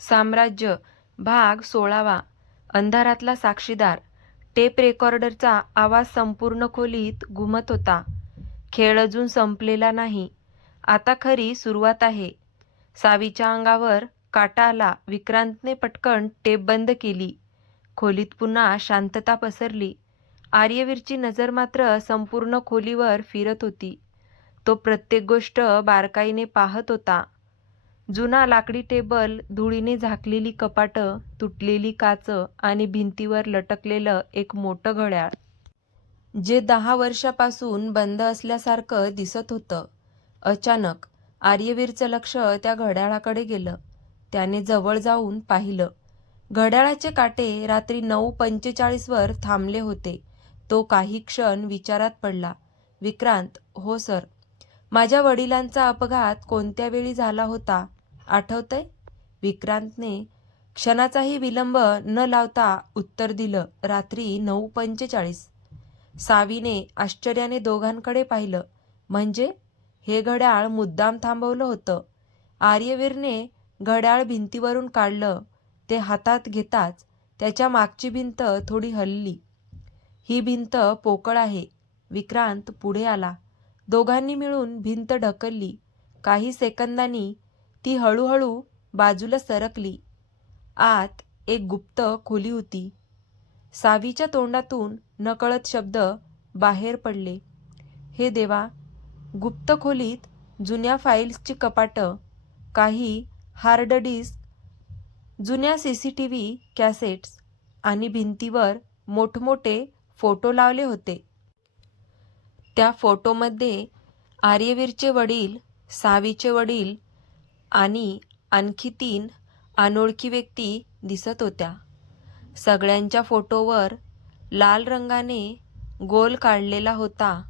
साम्राज्य भाग 16वा. अंधारातला साक्षीदार. टेप रेकॉर्डरचा आवाज संपूर्ण खोलीत घुमत होता. खेळ अजून संपलेला नाही. आता खरी सुरुवात आहे. सावीच्या अंगावर काटा आला. विक्रांतने पटकन टेप बंद केली. खोलीत पुन्हा शांतता पसरली. आर्यवीरची नजर मात्र संपूर्ण खोलीवर फिरत होती. तो प्रत्येक गोष्ट बारकाईने पाहत होता. जुना लाकडी टेबल, धुळीने झाकलेली कपाटं, तुटलेली काचं आणि भिंतीवर लटकलेलं एक मोठं घड्याळ, जे 10 वर्षापासून बंद असल्यासारखं दिसत होतं. अचानक आर्यवीरचं लक्ष त्या घड्याळाकडे गेलं. त्याने जवळ जाऊन पाहिलं. घड्याळाचे काटे रात्री 9:45 वर थांबले होते. तो काही क्षण विचारात पडला. विक्रांत, हो सर. माझ्या वडिलांचा अपघात कोणत्या वेळी झाला होता आठवतंय? विक्रांतने क्षणाचाही विलंब न लावता उत्तर दिलं. रात्री 9:45. सावीने आश्चर्याने दोघांकडे पाहिलं. म्हणजे हे घड्याळ मुद्दाम थांबवलं होतं? आर्यवीरने घड्याळ भिंतीवरून काढलं. ते हातात घेताच त्याच्या मागची भिंत थोडी हलली. ही भिंत पोकळ आहे. विक्रांत पुढे आला. दोघांनी मिळून भिंत ढकलली. काही सेकंदांनी ती हळूहळू बाजूला सरकली. आत एक गुप्त खोली होती. सावीच्या तोंडातून नकळत शब्द बाहेर पडले. हे देवा! गुप्त खोलीत जुन्या फाईल्सची कपाटं, काही हार्ड डिस्क, जुन्या CCTV कॅसेट्स आणि भिंतीवर मोठमोठे फोटो लावले होते. त्या फोटोमध्ये आर्यवीरचे वडील, सावीचे वडील आणि आणखी 3 अनोळखी व्यक्ती दिसत होत्या. सगळ्यांच्या फोटोवर लाल रंगाने गोल काढलेला होता,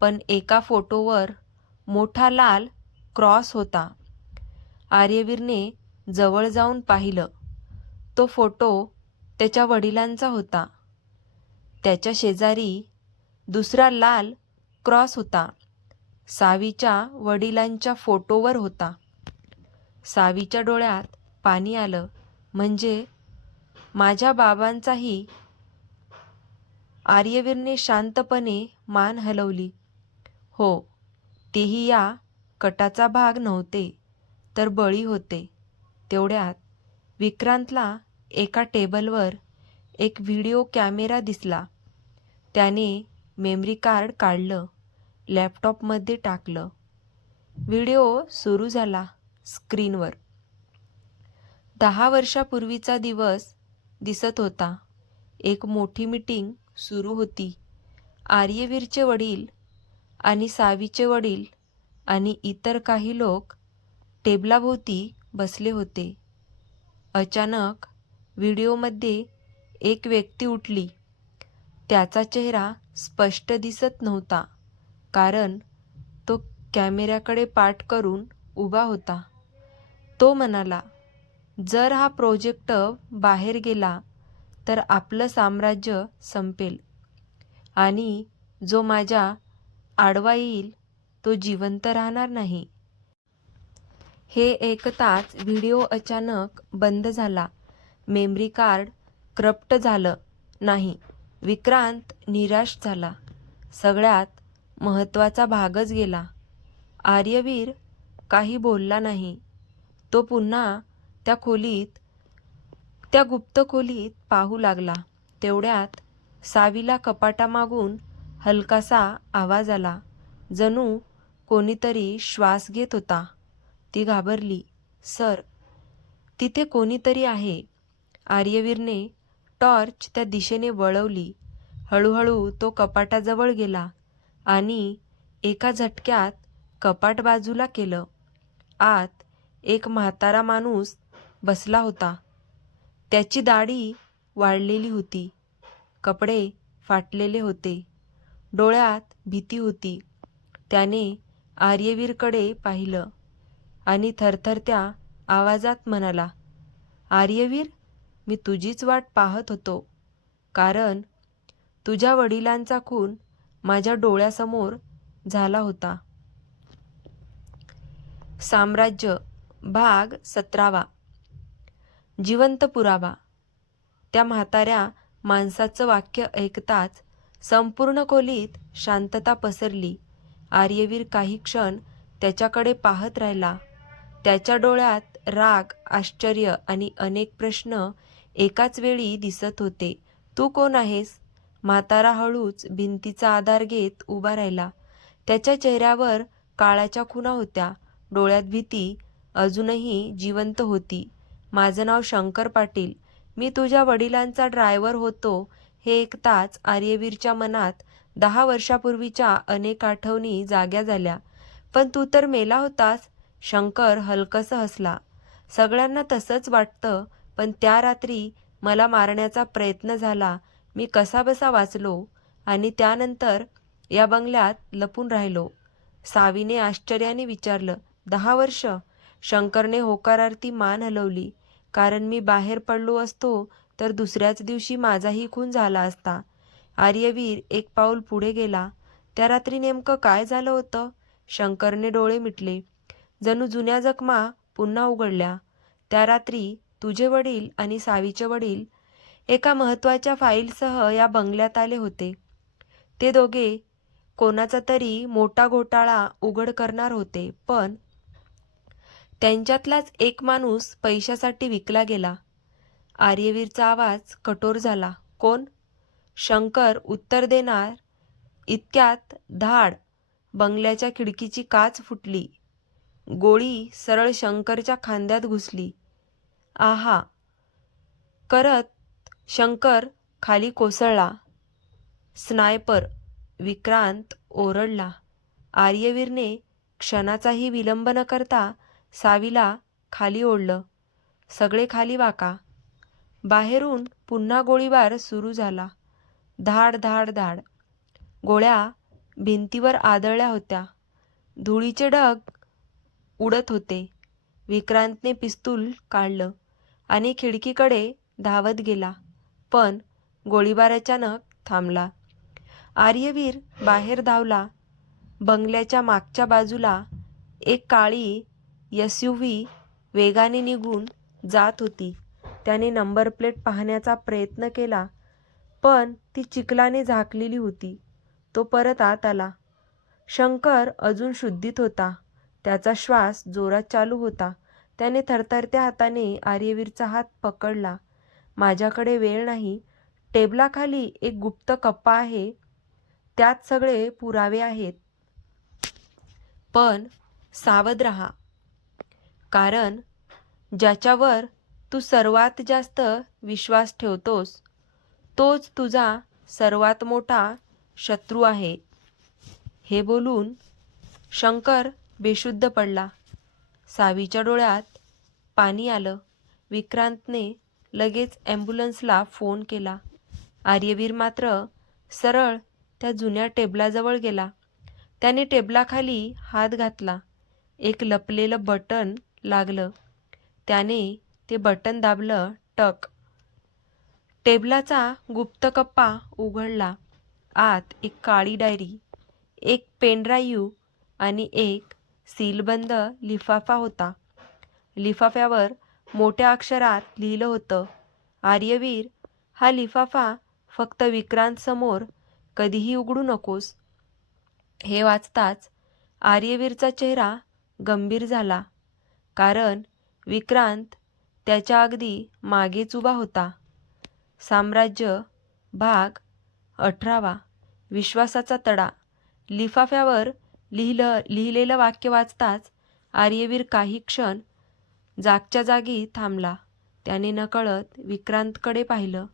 पण एका फोटोवर मोठा लाल क्रॉस होता. आर्यवीरने जवळ जाऊन पाहिलं. तो फोटो त्याच्या वडिलांचा होता. त्याच्या शेजारी दुसरा लाल क्रॉस होता. सावीच्या वडिलांच्या फोटोवर होता. सावीच्या डोळ्यात पाणी आलं. म्हणजे माझ्या बाबांचाही? आर्यवीरने शांतपणे मान हलवली. हो, तेही या कटाचा भाग नव्हते, तर बळी होते. तेवढ्यात विक्रांतला एका टेबलवर एक व्हिडिओ कॅमेरा दिसला. त्याने मेमरी कार्ड काढलं, लॅपटॉपमध्ये टाकलं. व्हिडिओ सुरू झाला. स्क्रीनवर 10 वर्षापूर्वीचा दिवस दिसत होता. एक मोठी मीटिंग सुरू होती. आर्यवीरचे वडील आणि सावीचे वडील आणि इतर काही लोक टेबलाभोवती बसले होते. अचानक व्हिडिओमध्ये एक व्यक्ती उठली. त्याचा चेहरा स्पष्ट दिसत नव्हता, कारण तो कॅमेऱ्याकडे पाठ करून उभा होता. तो म्हणाला, जर हा प्रोजेक्ट बाहेर गेला तर आपलं साम्राज्य संपेल आणि जो माझ्या आडवा येईल तो जिवंत राहणार नाही. हे ऐकताच व्हिडिओ अचानक बंद झाला. मेमरी कार्ड करप्ट झालं नाही. विक्रांत निराश झाला. सगळ्यात महत्त्वाचा भागच गेला. आर्यवीर काही बोलला नाही. तो पुन्हा त्या गुप्त खोलीत पाहू लागला. तेवढ्यात सावीला कपाटामागून हलकासा आवाज आला. जणू कोणीतरी श्वास घेत होता. ती घाबरली. सर, तिथे कोणीतरी आहे. आर्यवीरने टॉर्च त्या दिशेने वळवली. हळूहळू तो कपाटाजवळ गेला आणि एका झटक्यात कपाट बाजूला केलं. आत एक म्हातारा माणूस बसला होता. त्याची दाढी वाढलेली होती. कपडे फाटलेले होते. डोळ्यात भीती होती. त्याने आर्यवीरकडे पाहिलं आणि थरथरत्या आवाजात म्हणाला, आर्यवीर, मी तुझीच वाट पाहत होतो. कारण तुझ्या वडिलांचा खून माझ्या डोळ्यासमोर झाला होता. साम्राज्य भाग 17वा. जिवंत पुरावा. त्या म्हाताऱ्या माणसाचं वाक्य ऐकताच संपूर्ण खोलीत शांतता पसरली. आर्यवीर काही क्षण त्याच्याकडे पाहत राहिला. त्याच्या डोळ्यात राग, आश्चर्य आणि अनेक प्रश्न एकाच वेळी दिसत होते. तू कोण आहेस? म्हातारा हळूच भिंतीचा आधार घेत उभा राहिला. त्याच्या चेहऱ्यावर काळाच्या खुणा होत्या. डोळ्यात भीती अजूनही जिवंत होती. माझं नाव शंकर पाटील. मी तुझ्या वडिलांचा ड्रायव्हर होतो. हे ऐकताच आर्यवीरच्या मनात 10 वर्षापूर्वीच्या अनेक आठवणी जाग्या झाल्या. पण तू तर मेला होतास. शंकर हलकसं हसला. सगळ्यांना तसंच वाटतं, पण त्या रात्री मला मारण्याचा प्रयत्न झाला. मी कसाबसा वाचलो आणि त्यानंतर या बंगल्यात लपून राहिलो. सावीने आश्चर्याने विचारलं. 10 वर्ष? शंकरने होकारार्थी मान हलवली. कारण मी बाहेर पडलो असतो तर दुसऱ्याच दिवशी माझाही खून झाला असता. आर्यवीर एक पाऊल पुढे गेला. त्या रात्री नेमकं काय झालं होतं? शंकरने डोळे मिटले. जणू जुन्या जखमा पुन्हा उघडल्या. त्या रात्री तुझे वडील आणि सावीचे वडील एका महत्त्वाच्या फाईलसह या बंगल्यात आले होते. ते दोघे कोणाचा तरी मोठा घोटाळा उघड करणार होते, पण त्यांच्यातलाच एक माणूस पैशासाठी विकला गेला. आर्यवीरचा आवाज कठोर झाला. कोण? शंकर उत्तर देणार इतक्यात धाड! बंगल्याच्या खिडकीची काच फुटली. गोळी सरळ शंकरच्या खांद्यात घुसली. आहा करत शंकर खाली कोसळला. स्नायपर! विक्रांत ओरडला. आर्यवीरने क्षणाचाही विलंब न करता सावीला खाली ओढलं. सगळे खाली वाका. बाहेरून पुन्हा गोळीबार सुरू झाला. धाड धाड धाड! गोळ्या भिंतीवर आदळल्या होत्या. धुळीचे ढग उडत होते. विक्रांतने पिस्तूल काढलं आणि खिडकीकडे धावत गेला. पण गोळीबार अचानक थांबला. आर्यवीर बाहेर धावला. बंगल्याच्या मागच्या बाजूला एक काळी SUV वेगाने निघून जात होती. त्याने नंबर प्लेट पाहण्याचा प्रयत्न केला, पण ती चिखलाने झाकलेली होती. तो परत आत आला. शंकर अजून शुद्धीत होता. त्याचा श्वास जोरात चालू होता. त्याने थरथरत्या हाताने आर्यवीरचा हात पकडला. माझ्याकडे वेळ नाही. टेबलाखाली एक गुप्त कप्पा आहे. त्यात सगळे पुरावे आहेत. पण सावध राहा. कारण ज्याच्यावर तू सर्वात जास्त विश्वास ठेवतोस, तोच तुझा सर्वात मोठा शत्रू आहे. हे बोलून शंकर बेशुद्ध पडला. सावीच्या डोळ्यात पाणी आलं. विक्रांतने लगेच ॲम्ब्युलन्सला फोन केला. आर्यवीर मात्र सरळ त्या जुन्या टेबलाजवळ गेला. त्याने टेबलाखाली हात घातला. एक लपलेलं बटन लागलं. त्याने ते बटन दाबलं. टक! टेबलाचा गुप्त कप्पा उघडला. आत एक काळी डायरी, एक पेनड्राईव्ह आणि एक सीलबंद लिफाफा होता. लिफाफ्यावर मोठ्या अक्षरात लिहिलं होतं, आर्यवीर, हा लिफाफा फक्त विक्रांत समोर कधीही उघडू नकोस. हे वाचताच आर्यवीरचा चेहरा गंभीर झाला. कारण विक्रांत त्याच्या अगदी मागेच उभा होता. साम्राज्य भाग 18. विश्वासाचा तडा. लिफाफ्यावर लिहिलेलं वाक्य वाचताच आर्यवीर काही क्षण जागच्या जागी थांबला. त्याने नकळत विक्रांतकडे पाहिलं.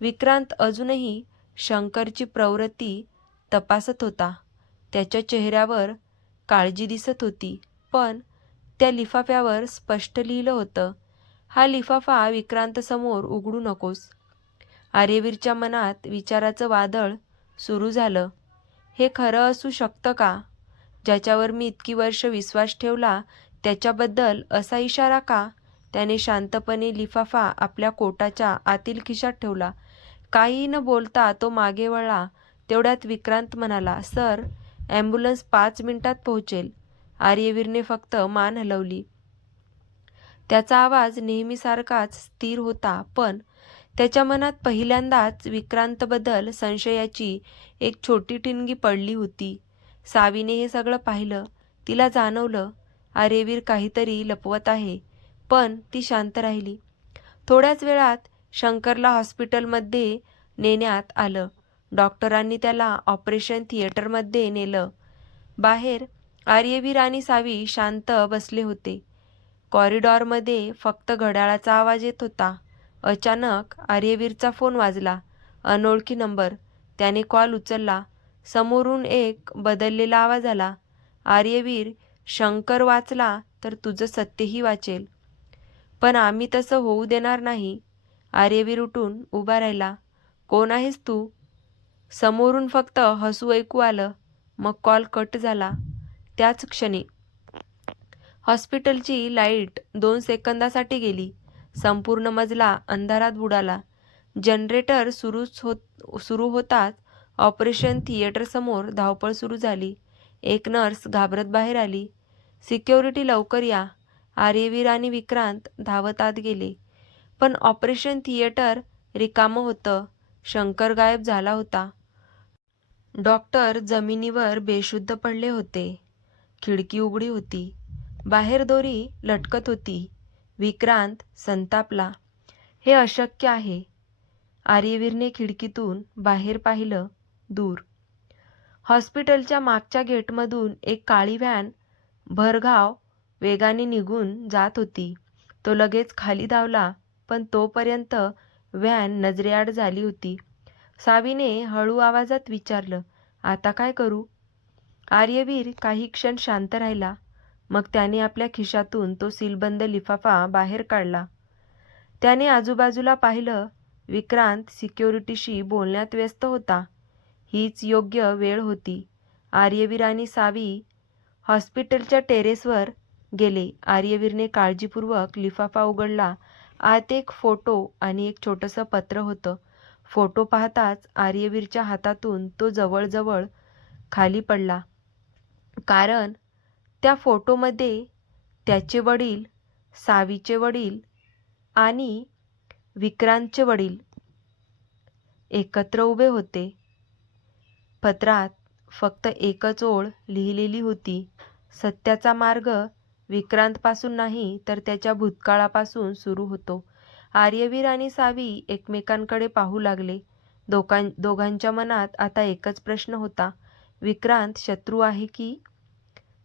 विक्रांत अजूनही शंकरची प्रवृत्ती तपासत होता. त्याच्या चेहऱ्यावर काळजी दिसत होती. पण त्या लिफाफ्यावर स्पष्ट लिहिलं होतं, हा लिफाफा विक्रांतसमोर उघडू नकोस. आर्यवीरच्या मनात विचाराचं वादळ सुरू झालं. हे खरं असू शकतं का? ज्याच्यावर मी इतकी वर्ष विश्वास ठेवला त्याच्याबद्दल असा इशारा का? त्याने शांतपणे लिफाफा आपल्या कोटाच्या आतील खिशात ठेवला. काहीही न बोलता तो मागे वळला. तेवढ्यात विक्रांत म्हणाला, सर, ॲम्ब्युलन्स 5 मिनिटात पोहोचेल. आर्यवीरने फक्त मान हलवली. त्याचा आवाज नेहमीसारखाच स्थिर होता, पण त्याच्या मनात पहिल्यांदाच विक्रांतबद्दल संशयाची एक छोटी ठिणगी पडली होती. सावीने हे सगळं पाहिलं. तिला जाणवलं, आर्यवीर काहीतरी लपवत आहे, पण ती शांत राहिली. थोड्याच वेळात शंकरला हॉस्पिटलमध्ये नेण्यात आलं. डॉक्टरांनी त्याला ऑपरेशन थिएटरमध्ये नेलं. बाहेर आर्यवीर आणि सावी शांत बसले होते. कॉरिडॉरमध्ये फक्त घड्याळाचा आवाज येत होता. अचानक आर्यवीरचा फोन वाजला. अनोळखी नंबर. त्याने कॉल उचलला. समोरून एक बदललेला आवाज आला. आर्यवीर, शंकर वाचला तर तुझं सत्यही वाचेल. पण आम्ही तसं होऊ देणार नाही. आर्यवीर उठून उभा राहिला. कोण आहेस तू? समोरून फक्त हसू ऐकू आलं. मग कॉल कट झाला. त्याच क्षणी हॉस्पिटलची लाईट 2 सेकंदासाठी गेली. संपूर्ण मजला अंधारात बुडाला. जनरेटर सुरू होताच ऑपरेशन थिएटरसमोर धावपळ सुरू झाली. एक नर्स घाबरत बाहेर आली. सिक्युरिटी लवकर या. आर्यवीर आणि विक्रांत धावत आत गेले. पण ऑपरेशन थिएटर रिकामं होतं. शंकर गायब झाला होता. डॉक्टर जमिनीवर बेशुद्ध पडले होते. खिडकी उघडी होती. बाहेर दोरी लटकत होती. विक्रांत संतापला. हे अशक्य आहे. आर्यवीरने खिडकीतून बाहेर पाहिलं. दूर हॉस्पिटलच्या मागच्या गेटमधून एक काळी व्हॅन भरधाव वेगाने निघून जात होती. तो लगेच खाली धावला, पण तोपर्यंत व्हॅन नजरेआड झाली होती. सावीने हळू आवाजात विचारलं, आता काय करू? आर्यवीर काही क्षण शांत राहिला. मग त्याने आपल्या खिशातून तो सीलबंद लिफाफा बाहेर काढला. त्याने आजूबाजूला पाहिलं. विक्रांत सिक्युरिटीशी बोलण्यात व्यस्त होता. हीच योग्य वेळ होती. आर्यवीर आणि सावी हॉस्पिटलच्या टेरेसवर गेले. आर्यवीरने काळजीपूर्वक लिफाफा उघडला. आत एक फोटो आणि एक छोटंसं पत्र होतं. फोटो पाहताच आर्यवीरच्या हातातून तो जवळजवळ खाली पडला. कारण त्या फोटोमध्ये त्याचे वडील, सावीचे वडील आणि विक्रांतचे वडील एकत्र उभे होते. पत्रात फक्त एकच ओळ लिहिलेली होती, सत्याचा मार्ग विक्रांतपासून नाही तर त्याच्या भूतकाळापासून सुरू होतो. आर्यवीर आणि सावी एकमेकांकडे पाहू लागले. दोघांच्या मनात आता एकच प्रश्न होता, विक्रांत शत्रू आहे की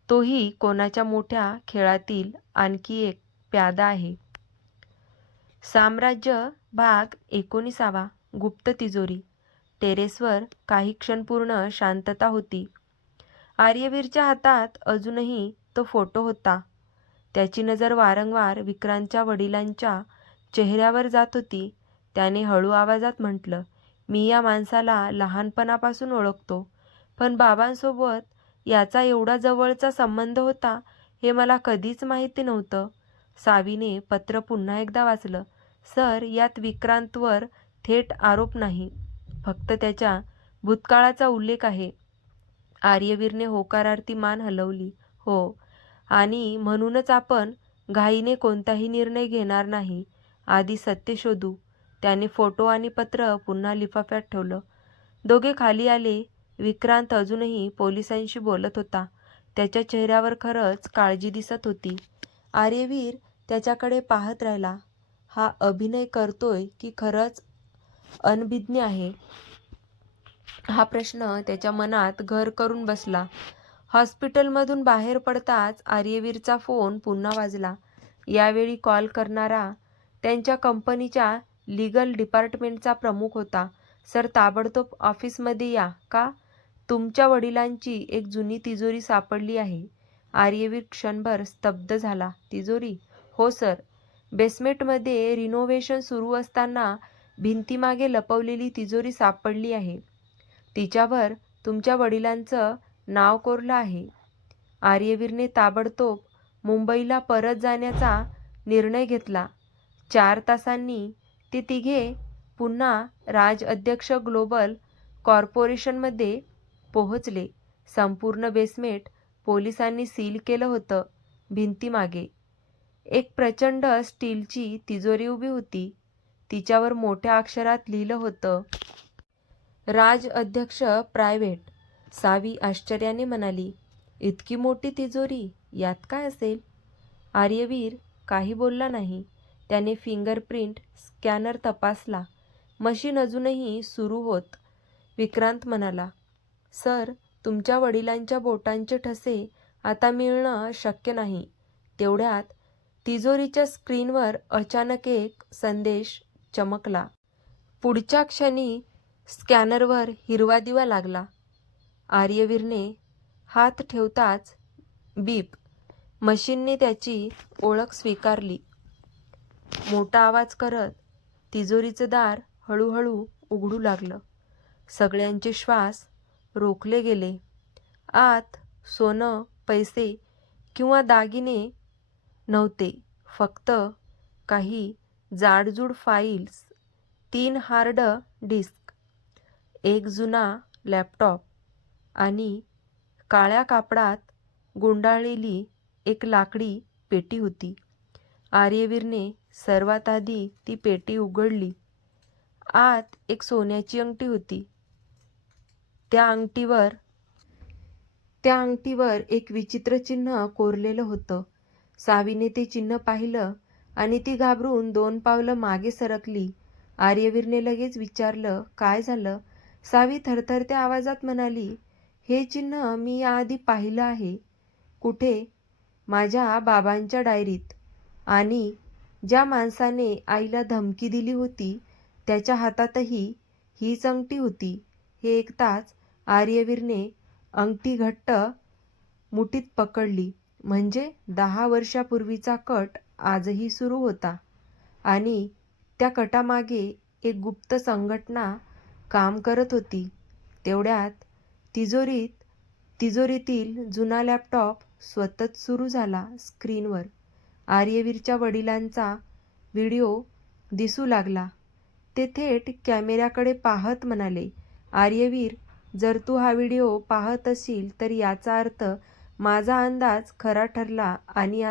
तोही कोणाच्या मोठ्या खेळातील आणखी एक प्यादा आहे? साम्राज्य भाग 19. गुप्त तिजोरी. टेरेसवर काही क्षण पूर्ण शांतता होती. आर्यवीरच्या हातात अजूनही तो फोटो होता. त्याची नजर वारंवार विक्रांतच्या वडिलांच्या चेहऱ्यावर जात होती. त्याने हळू आवाजात म्हटलं, मी या माणसाला लहानपणापासून ओळखतो, पण बाबांसोबत याचा एवढा जवळचा संबंध होता हे मला कधीच माहिती नव्हतं. सावीने पत्र पुन्हा एकदा वाचलं. सर, यात विक्रांतवर थेट आरोप नाही, फक्त त्याच्या भूतकाळाचा उल्लेख आहे. आर्यवीरने होकारार्थी मान हलवली. हो, आणि म्हणूनच आपण घाईने कोणताही निर्णय घेणार नाही. आधी सत्य शोधू. त्याने फोटो आणि पत्र पुन्हा लिफाफ्यात ठेवलं. दोघे खाली आले. विक्रांत अजूनही पोलिसांशी बोलत होता. त्याच्या चेहऱ्यावर खरंच काळजी दिसत होती. आर्यवीर त्याच्याकडे पाहत राहिला. हा अभिनय करतोय की खरंच अनभिज्ञ आहे? हा प्रश्न त्याच्या मनात घर करून बसला. हॉस्पिटलमधून बाहेर पडताच आर्यवीरचा फोन पुन्हा वाजला. यावेळी कॉल करणारा त्यांच्या कंपनीच्या लीगल डिपार्टमेंटचा प्रमुख होता. सर, ताबडतोब ऑफिसमध्ये या. का? तुमच्या वडिलांची एक जुनी तिजोरी सापडली आहे. आर्यवीर क्षणभर स्तब्ध झाला. तिजोरी? हो सर. बेसमेंटमध्ये रिनोव्हेशन सुरू असताना भिंतीमागे लपवलेली तिजोरी सापडली आहे. तिच्यावर तुमच्या वडिलांचं नाव कोरलं आहे. आर्यवीरने ताबडतोब मुंबईला परत जाण्याचा निर्णय घेतला. 4 तासांनी ते तिघे पुन्हा राज अध्यक्ष ग्लोबल कॉर्पोरेशनमध्ये पोहोचले. संपूर्ण बेसमेंट पोलिसांनी सील केलं होतं. भिंतीमागे एक प्रचंड स्टीलची तिजोरी उभी होती. तिच्यावर मोठ्या अक्षरात लिहिलं होतं, राज अध्यक्ष प्रायव्हेट. सावी आश्चर्याने म्हणाली, इतकी मोठी तिजोरी, यात काय असेल? आर्यवीर काही बोलला नाही. त्याने फिंगरप्रिंट स्कॅनर तपासला. मशीन अजूनही सुरू होत. विक्रांत म्हणाला, सर, तुमच्या वडिलांच्या बोटांचे ठसे आता मिळणं शक्य नाही. तेवढ्यात तिजोरीच्या स्क्रीनवर अचानक एक संदेश चमकला. पुढच्या क्षणी स्कॅनरवर हिरवा दिवा लागला. आर्यवीरने हात ठेवताच बीप. मशीनने त्याची ओळख स्वीकारली. मोठा आवाज करत तिजोरीचं दार हळूहळू उघडू लागलं. सगळ्यांचे श्वास रोखले गेले. आत सोनं, पैसे किंवा दागिने नव्हते. फक्त काही जाडजूड फाईल्स, 3 हार्ड डिस्क, एक जुना लॅपटॉप आणि काळ्या कापडात गुंडाळलेली एक लाकडी पेटी होती. आर्यवीरने सर्वात आधी ती पेटी उघडली. आत एक सोन्याची अंगठी होती. त्या अंगठीवर एक विचित्र चिन्ह कोरलेलं होतं. सावीने ते चिन्ह पाहिलं आणि ती घाबरून 2 पावलं मागे सरकली. आर्यवीरने लगेच विचारलं, काय झालं? सावी थरथरत्या आवाजात म्हणाली, हे चिन्ह मी याआधी पाहिलं आहे. कुठे? माझ्या बाबांच्या डायरीत. आणि ज्या माणसाने आईला धमकी दिली होती त्याच्या हातातही हीच अंगठी होती. हे ऐकताच आर्यवीरने अंगठी घट्ट मुठीत पकडली. म्हणजे 10 वर्षापूर्वीचा कट आजही सुरू होता आणि त्या कटामागे एक गुप्त संघटना काम करत होती. तेवढ्यात तिजोरीतील जुना लॅपटॉप स्वतःच सुरू झाला. स्क्रीनवर आर्यवीरच्या वडिलांचा व्हिडिओ दिसू लागला. ते थेट कॅमेऱ्याकडे पाहत म्हणाले, आर्यवीर, जर तू हा व्हिडिओ पाहत असशील तर याचा अर्थ माझा अंदाज खरा ठरला आणि